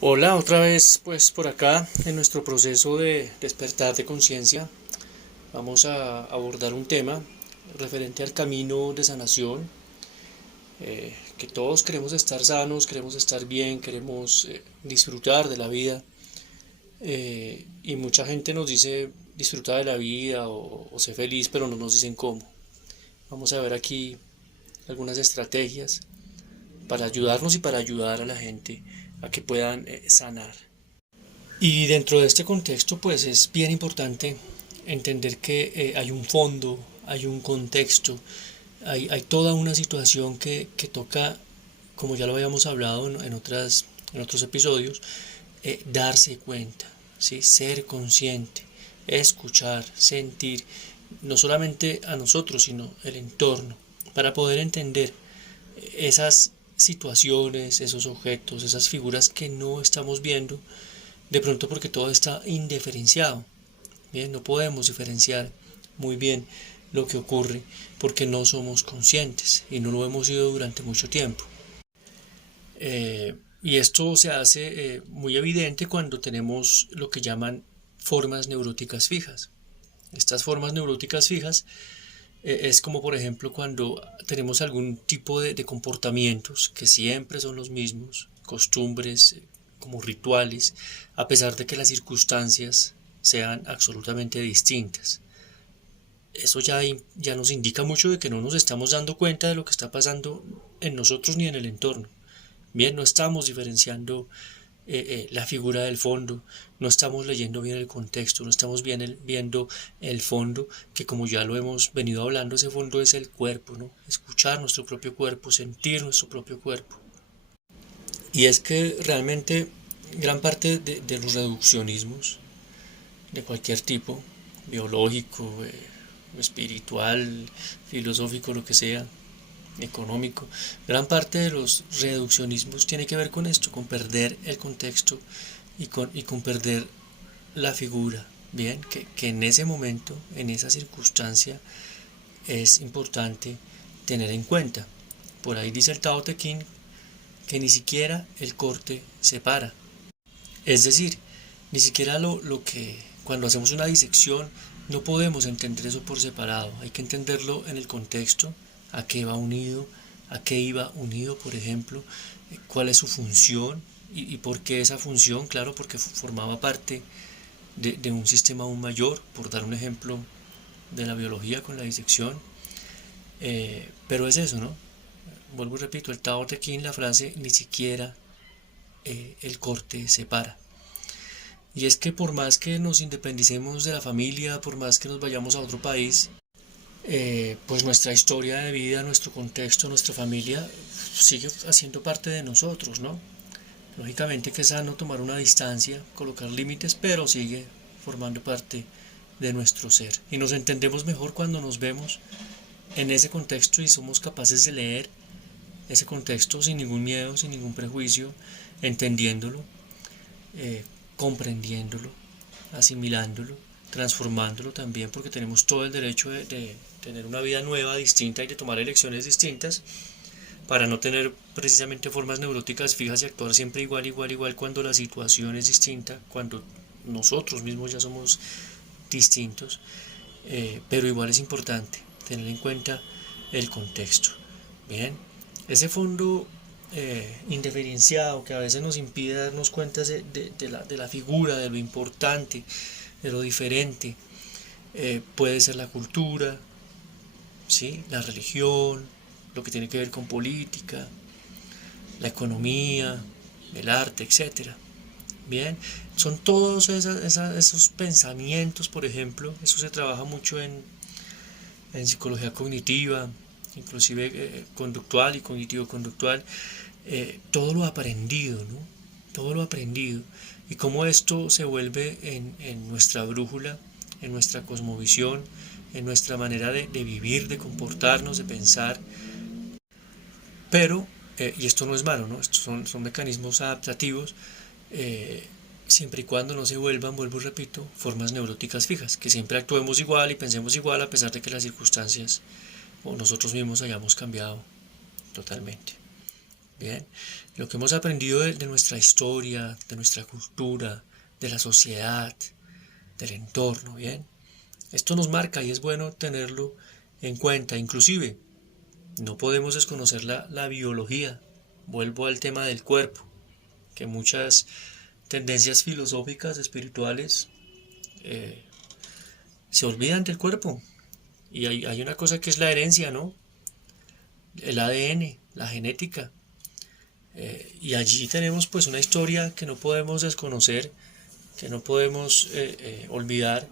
Hola, otra vez pues por acá en nuestro proceso de despertar de conciencia vamos a abordar un tema referente al camino de sanación, que todos queremos estar sanos, queremos estar bien, queremos disfrutar de la vida, y mucha gente nos dice disfruta de la vida o sé feliz, pero no nos dicen cómo. Vamos a ver aquí algunas estrategias para ayudarnos y para ayudar a la gente a que puedan sanar. Y dentro de este contexto, pues es bien importante entender que hay un fondo, hay un contexto, hay toda una situación que toca, como ya lo habíamos hablado en otros episodios, darse cuenta, ¿sí? Ser consciente, escuchar, sentir, no solamente a nosotros, sino el entorno, para poder entender esas situaciones, esos objetos, esas figuras que no estamos viendo, de pronto porque todo está indiferenciado. Bien, no podemos diferenciar muy bien lo que ocurre porque no somos conscientes y no lo hemos sido durante mucho tiempo. Y esto se hace muy evidente cuando tenemos lo que llaman formas neuróticas fijas. Estas formas neuróticas fijas es como por ejemplo cuando tenemos algún tipo de comportamientos que siempre son los mismos, costumbres, como rituales, a pesar de que las circunstancias sean absolutamente distintas. Eso ya nos indica mucho de que no nos estamos dando cuenta de lo que está pasando en nosotros ni en el entorno. Bien, no estamos diferenciando la figura del fondo, no estamos leyendo bien el contexto, no estamos viendo el fondo, que como ya lo hemos venido hablando, ese fondo es el cuerpo, ¿no? Escuchar nuestro propio cuerpo, sentir nuestro propio cuerpo. Y es que realmente gran parte de los reduccionismos de cualquier tipo, biológico, espiritual, filosófico, lo que sea, económico, gran parte de los reduccionismos tiene que ver con esto, con perder el contexto y con perder la figura. Bien, que en ese momento, en esa circunstancia, es importante tener en cuenta. Por ahí dice el Tao Te Ching que ni siquiera el corte separa. Es decir, ni siquiera lo que cuando hacemos una disección no podemos entender eso por separado. Hay que entenderlo en el contexto, a qué va unido, a qué iba unido, por ejemplo, cuál es su función y por qué esa función, claro, porque formaba parte de un sistema aún mayor, por dar un ejemplo de la biología con la disección. Pero es eso, ¿no? Vuelvo y repito, el Tao Te Ching, la frase ni siquiera el corte separa. Y es que por más que nos independicemos de la familia, por más que nos vayamos a otro país, pues nuestra historia de vida, nuestro contexto, nuestra familia sigue haciendo parte de nosotros, ¿no? Lógicamente que es sano tomar una distancia, colocar límites, pero sigue formando parte de nuestro ser. Y nos entendemos mejor cuando nos vemos en ese contexto y somos capaces de leer ese contexto sin ningún miedo, sin ningún prejuicio, entendiéndolo, eh, comprendiéndolo, asimilándolo, transformándolo también, porque tenemos todo el derecho de tener una vida nueva, distinta y de tomar elecciones distintas para no tener precisamente formas neuróticas fijas y actuar siempre igual, igual, igual cuando la situación es distinta, cuando nosotros mismos ya somos distintos, pero igual es importante tener en cuenta el contexto. Bien, ese fondo indiferenciado que a veces nos impide darnos cuenta de la figura, de lo importante, de lo diferente, puede ser la cultura, ¿sí? La religión, lo que tiene que ver con política, la economía, el arte, etcétera. Bien, son todos esos pensamientos, por ejemplo, eso se trabaja mucho en psicología cognitiva, inclusive conductual y cognitivo-conductual, todo lo aprendido, ¿no? Todo lo aprendido. Y cómo esto se vuelve en nuestra brújula, en nuestra cosmovisión, en nuestra manera de vivir, de comportarnos, de pensar. Pero, y esto no es malo, ¿no? Estos son mecanismos adaptativos, eh, siempre y cuando no se vuelvan, vuelvo y repito, formas neuróticas fijas, que siempre actuemos igual y pensemos igual a pesar de que las circunstancias o nosotros mismos hayamos cambiado totalmente. Bien, lo que hemos aprendido de nuestra historia, de nuestra cultura, de la sociedad, del entorno, bien. Esto nos marca y es bueno tenerlo en cuenta. Inclusive, no podemos desconocer la biología. Vuelvo al tema del cuerpo, que muchas tendencias filosóficas, espirituales, eh, se olvidan del cuerpo. Y hay una cosa que es la herencia, ¿no? El ADN, la genética. Y allí tenemos pues una historia que no podemos desconocer, que no podemos olvidar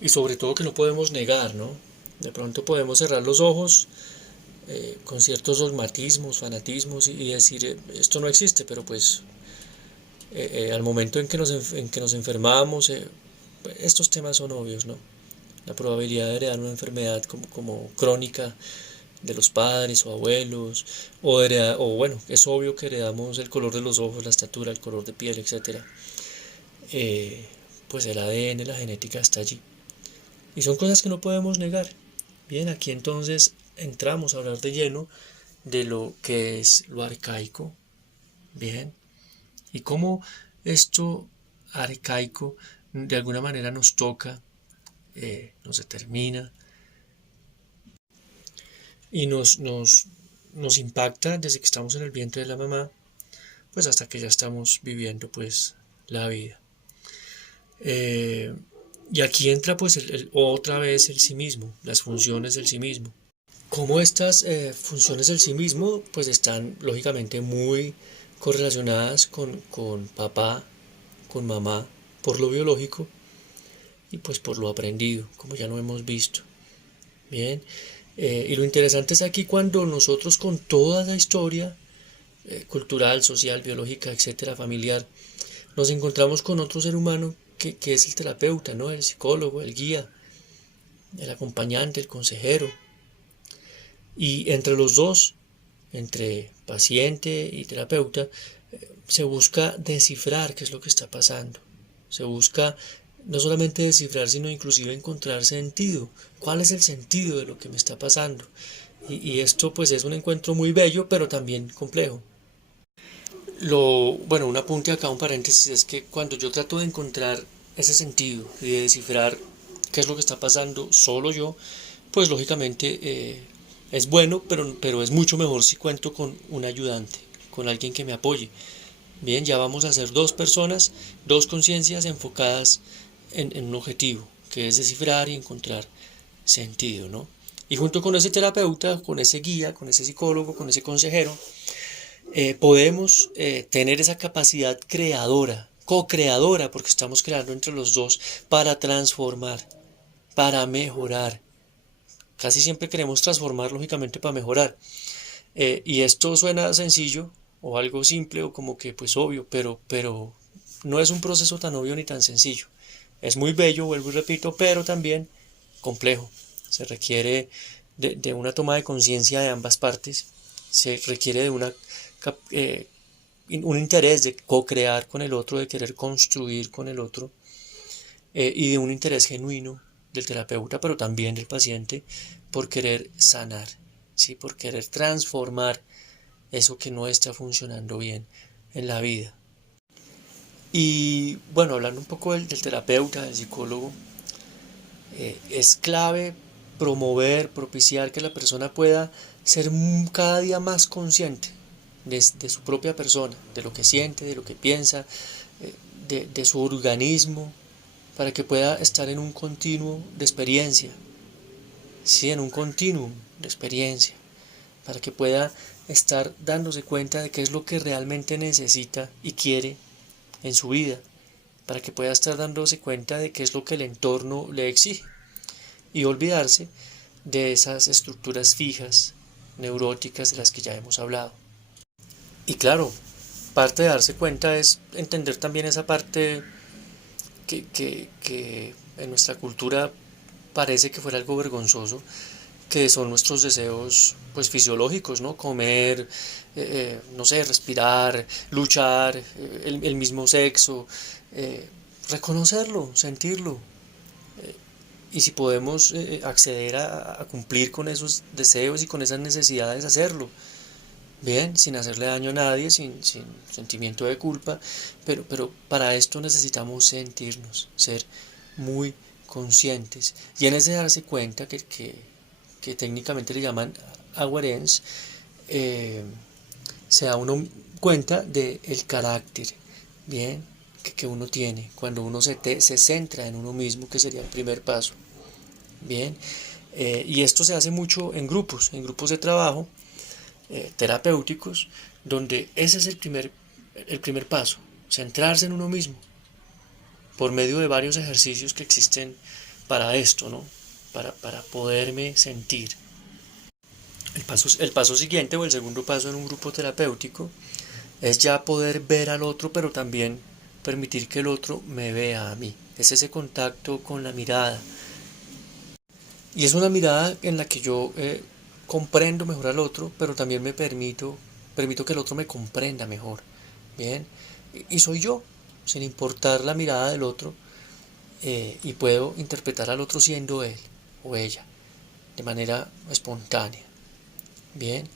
y sobre todo que no podemos negar, ¿no? De pronto podemos cerrar los ojos con ciertos dogmatismos, fanatismos y decir esto no existe, pero pues al momento en que nos enfermamos, estos temas son obvios, ¿no? La probabilidad de heredar una enfermedad como crónica de los padres o abuelos, o bueno, es obvio que heredamos el color de los ojos, la estatura, el color de piel, etcétera. Pues el ADN, la genética está allí. Y son cosas que no podemos negar. Bien, aquí entonces entramos a hablar de lleno de lo que es lo arcaico. Bien, y cómo esto arcaico de alguna manera nos toca, nos determina y nos impacta desde que estamos en el vientre de la mamá, pues hasta que ya estamos viviendo pues la vida. Y aquí entra pues otra vez el sí mismo, las funciones del sí mismo. Como estas funciones del sí mismo pues están lógicamente muy correlacionadas con papá, con mamá, por lo biológico y pues por lo aprendido, como ya lo hemos visto. Bien, y lo interesante es aquí cuando nosotros con toda la historia cultural, social, biológica, etcétera, familiar, nos encontramos con otro ser humano que es el terapeuta, ¿no? El psicólogo, el guía, el acompañante, el consejero. Y entre los dos, entre paciente y terapeuta, se busca descifrar qué es lo que está pasando. Se busca no solamente descifrar, sino inclusive encontrar sentido. ¿Cuál es el sentido de lo que me está pasando? Y esto pues es un encuentro muy bello, pero también complejo. Bueno, un apunte acá, un paréntesis, es que cuando yo trato de encontrar ese sentido y de descifrar qué es lo que está pasando solo yo, pues lógicamente es bueno, pero es mucho mejor si cuento con un ayudante, con alguien que me apoye. Bien, ya vamos a ser dos personas, dos conciencias enfocadas en un objetivo, que es descifrar y encontrar sentido, ¿no? Y junto con ese terapeuta, con ese guía, con ese psicólogo, con ese consejero, podemos tener esa capacidad creadora, co-creadora, porque estamos creando entre los dos para transformar, para mejorar. Casi siempre queremos transformar lógicamente para mejorar. Y esto suena sencillo o algo simple o como que pues obvio, pero no es un proceso tan obvio ni tan sencillo. Es muy bello, vuelvo y repito, pero también complejo. Se requiere de una toma de conciencia de ambas partes. Se requiere de un interés de co-crear con el otro, de querer construir con el otro, y de un interés genuino del terapeuta, pero también del paciente, por querer sanar, ¿sí? Por querer transformar eso que no está funcionando bien en la vida. Y bueno, hablando un poco del terapeuta, del psicólogo, es clave promover, propiciar que la persona pueda ser cada día más consciente de su propia persona, de lo que siente, de lo que piensa, de su organismo, para que pueda estar en un continuo de experiencia, sí, en un continuum de experiencia, para que pueda estar dándose cuenta de qué es lo que realmente necesita y quiere en su vida, para que pueda estar dándose cuenta de qué es lo que el entorno le exige y olvidarse de esas estructuras fijas, neuróticas de las que ya hemos hablado. Y claro, parte de darse cuenta es entender también esa parte que en nuestra cultura parece que fuera algo vergonzoso, que son nuestros deseos pues fisiológicos, ¿no? Comer, no sé, respirar, luchar, el mismo sexo, reconocerlo, sentirlo. Y si podemos acceder a cumplir con esos deseos y con esas necesidades, hacerlo. bien, sin hacerle daño a nadie, sin sentimiento de culpa, pero para esto necesitamos sentirnos, ser muy conscientes. Y en ese darse cuenta que técnicamente le llaman awareness, eh, se da uno cuenta del carácter, bien, que uno tiene, cuando uno se centra en uno mismo, que sería el primer paso, bien. Y esto se hace mucho en grupos de trabajo terapéuticos, donde ese es el primer paso, centrarse en uno mismo, por medio de varios ejercicios que existen para esto, ¿no? Para poderme sentir. El paso siguiente o el segundo paso en un grupo terapéutico es ya poder ver al otro, pero también permitir que el otro me vea a mí. Es ese contacto con la mirada. Y es una mirada en la que yo comprendo mejor al otro, pero también permito que el otro me comprenda mejor. Bien, y soy yo, sin importar la mirada del otro, y puedo interpretar al otro siendo él o ella, de manera espontánea. Bien,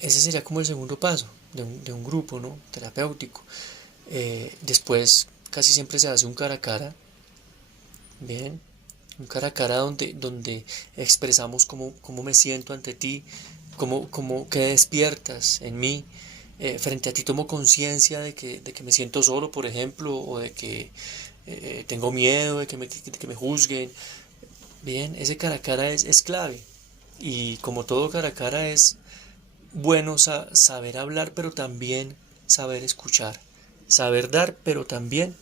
ese sería como el segundo paso de un grupo, ¿no? Terapéutico. Después casi siempre se hace un cara a cara, bien, un cara a cara donde expresamos cómo me siento ante ti, qué despiertas en mí. Frente a ti tomo conciencia de que me siento solo, por ejemplo, o de que tengo miedo de que me juzguen. Bien, ese cara a cara es clave. Y como todo cara a cara es bueno saber hablar, pero también saber escuchar. Saber dar, pero también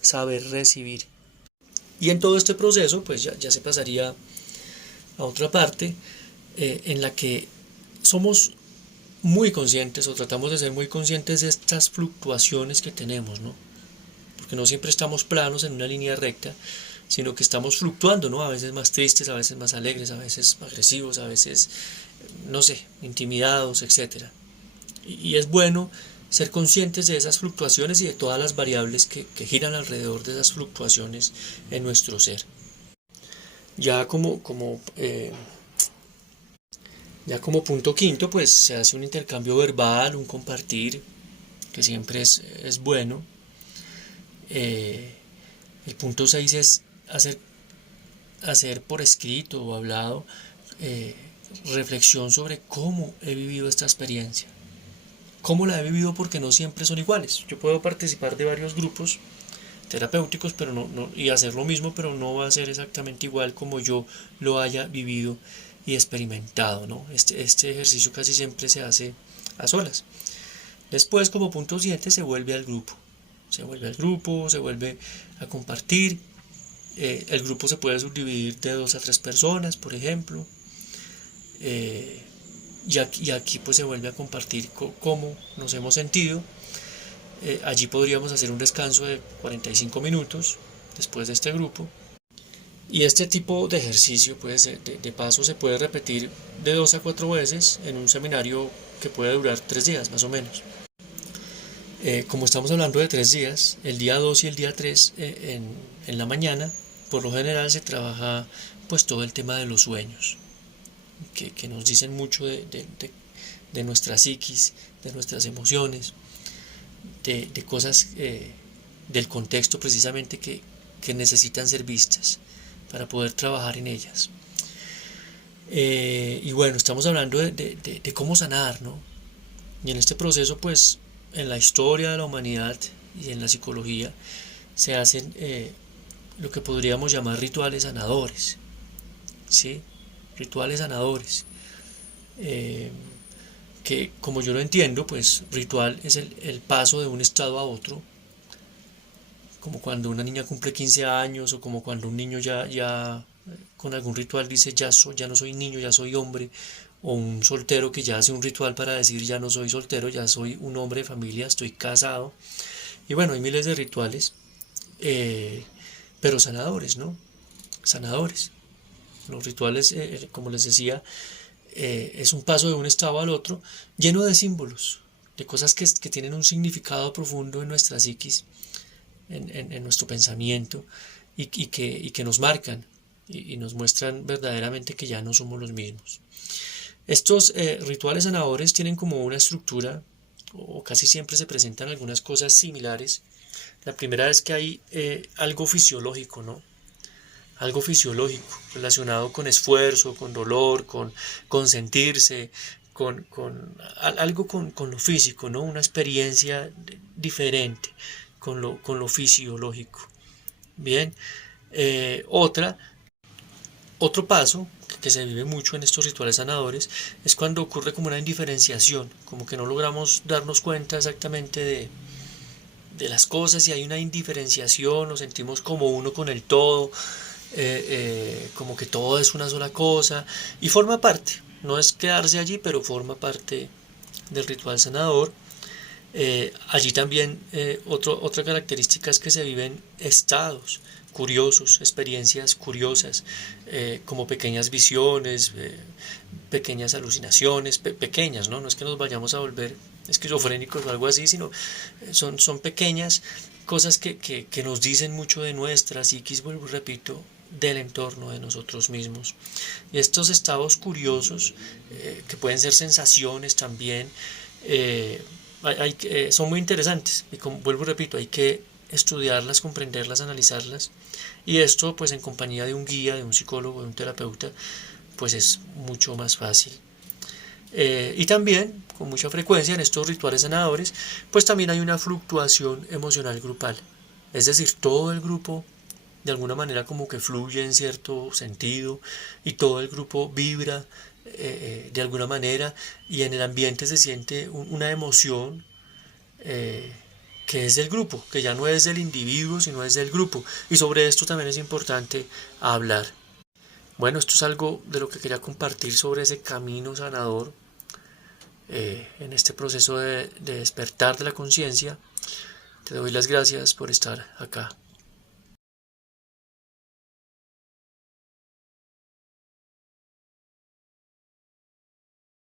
saber recibir. Y en todo este proceso, pues ya se pasaría a otra parte en la que somos muy conscientes o tratamos de ser muy conscientes de estas fluctuaciones que tenemos, ¿no? Porque no siempre estamos planos en una línea recta, sino que estamos fluctuando, ¿no? A veces más tristes, a veces más alegres, a veces agresivos, a veces, no sé, intimidados, etcétera. Y es bueno ser conscientes de esas fluctuaciones y de todas las variables que giran alrededor de esas fluctuaciones en nuestro ser. Ya como punto quinto, pues se hace un intercambio verbal, un compartir, que siempre es bueno. El punto 6 es hacer por escrito o hablado eh, reflexión sobre cómo he vivido esta experiencia. Cómo la he vivido porque no siempre son iguales. Yo puedo participar de varios grupos terapéuticos pero y hacer lo mismo, pero no va a ser exactamente igual como yo lo haya vivido y experimentado, ¿no? Este ejercicio casi siempre se hace a solas. Después, como punto 7, se vuelve al grupo. Se vuelve al grupo, se vuelve a compartir. El grupo se puede subdividir de 2 a 3 personas, por ejemplo. Y aquí pues se vuelve a compartir cómo nos hemos sentido. Allí podríamos hacer un descanso de 45 minutos después de este grupo. Y este tipo de ejercicio de paso se puede repetir de 2 a 4 veces en un seminario que puede durar 3 días más o menos. Como estamos hablando de 3 días, el día 2 y el día 3 en la mañana, por lo general se trabaja pues todo el tema de los sueños, que nos dicen mucho de nuestra psiquis, de nuestras emociones, de cosas del contexto precisamente que necesitan ser vistas para poder trabajar en ellas. Y bueno, estamos hablando de cómo sanar, ¿no? Y en este proceso, pues, en la historia de la humanidad y en la psicología se hacen lo que podríamos llamar rituales sanadores, ¿sí? Rituales sanadores. Que como yo lo entiendo, pues ritual es el paso de un estado a otro, como cuando una niña cumple 15 años o como cuando un niño ya con algún ritual dice ya no soy niño, ya soy hombre, o un soltero que ya hace un ritual para decir ya no soy soltero, ya soy un hombre de familia, estoy casado. Y bueno, hay miles de rituales, pero sanadores, ¿no? Sanadores. Los rituales, como les decía, es un paso de un estado al otro lleno de símbolos, de cosas que tienen un significado profundo en nuestra psiquis, en nuestro pensamiento y que nos marcan y nos muestran verdaderamente que ya no somos los mismos. Estos rituales sanadores tienen como una estructura, o casi siempre se presentan algunas cosas similares. La primera es que hay algo fisiológico, ¿no? Algo fisiológico relacionado con esfuerzo, con dolor, con sentirse, algo con lo físico, ¿no? Una experiencia diferente con lo fisiológico. Bien, otra otro paso que se vive mucho en estos rituales sanadores es cuando ocurre como una indiferenciación, como que no logramos darnos cuenta exactamente de las cosas y hay una indiferenciación, nos sentimos como uno con el todo, como que todo es una sola cosa y forma parte, no es quedarse allí, pero forma parte del ritual sanador. Allí también otra característica es que se viven estados curiosos, experiencias curiosas, como pequeñas visiones, pequeñas alucinaciones, pequeñas, ¿no? No es que nos vayamos a volver esquizofrénicos o algo así, sino son pequeñas cosas que nos dicen mucho de nuestra psiquis, vuelvo y repito, del entorno, de nosotros mismos. Y estos estados curiosos, que pueden ser sensaciones también, eh, son muy interesantes y como vuelvo y repito, hay que estudiarlas, comprenderlas, analizarlas y esto pues en compañía de un guía, de un psicólogo, de un terapeuta, pues es mucho más fácil. Y también, con mucha frecuencia en estos rituales sanadores, pues también hay una fluctuación emocional grupal. Es decir, todo el grupo de alguna manera como que fluye en cierto sentido y todo el grupo vibra de alguna manera y en el ambiente se siente una emoción eh, que es del grupo, que ya no es del individuo, sino es del grupo. Y sobre esto también es importante hablar. Bueno, esto es algo de lo que quería compartir sobre ese camino sanador en este proceso de despertar de la conciencia. Te doy las gracias por estar acá.